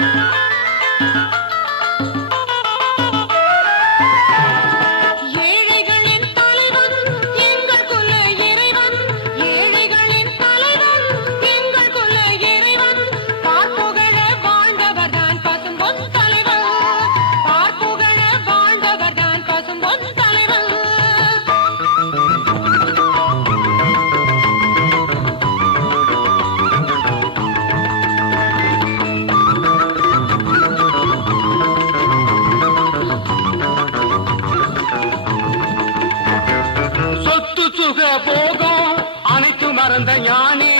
Música போகும் அனைத்து மறந்த ஞானி.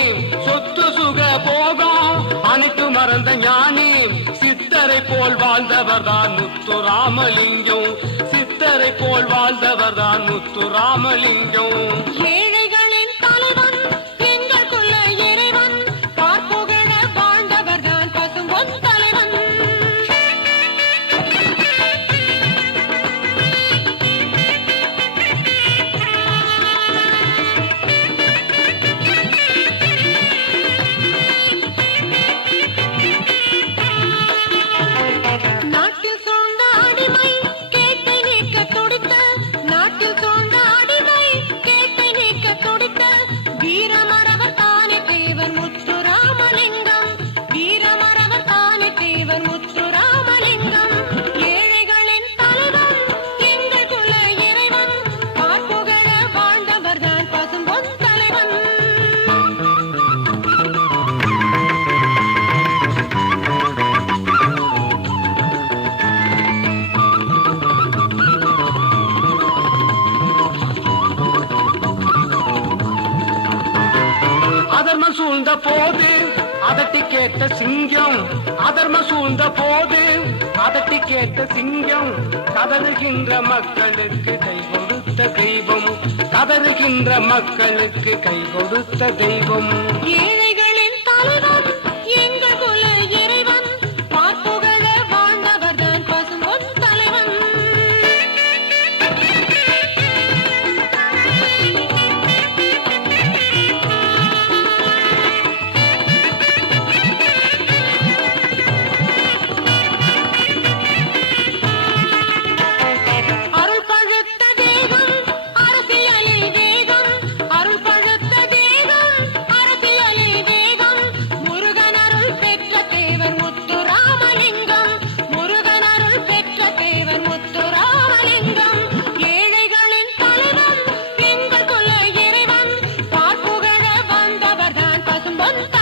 சொத்து சுக போகும் அனைத்து மறந்த ஞானி. சித்தரை போல் வாழ்ந்தவர் தான் முத்து ராமலிங்கம். சித்தரை போல் வாழ்ந்தவர் தான் முத்து ராமலிங்கம். நாட்டில் சூழ்ந்த சூழ்ந்த போது அதட்டி கேட்ட சிங்கம் அதர்ம சூழ்ந்த போது அதட்டி கேட்ட சிங்கம் கதறுகின்ற மக்களுக்கு கை கொடுத்த தெய்வம் கதறுகின்ற மக்களுக்கு கை கொடுத்த தெய்வம். ஏழை Bye.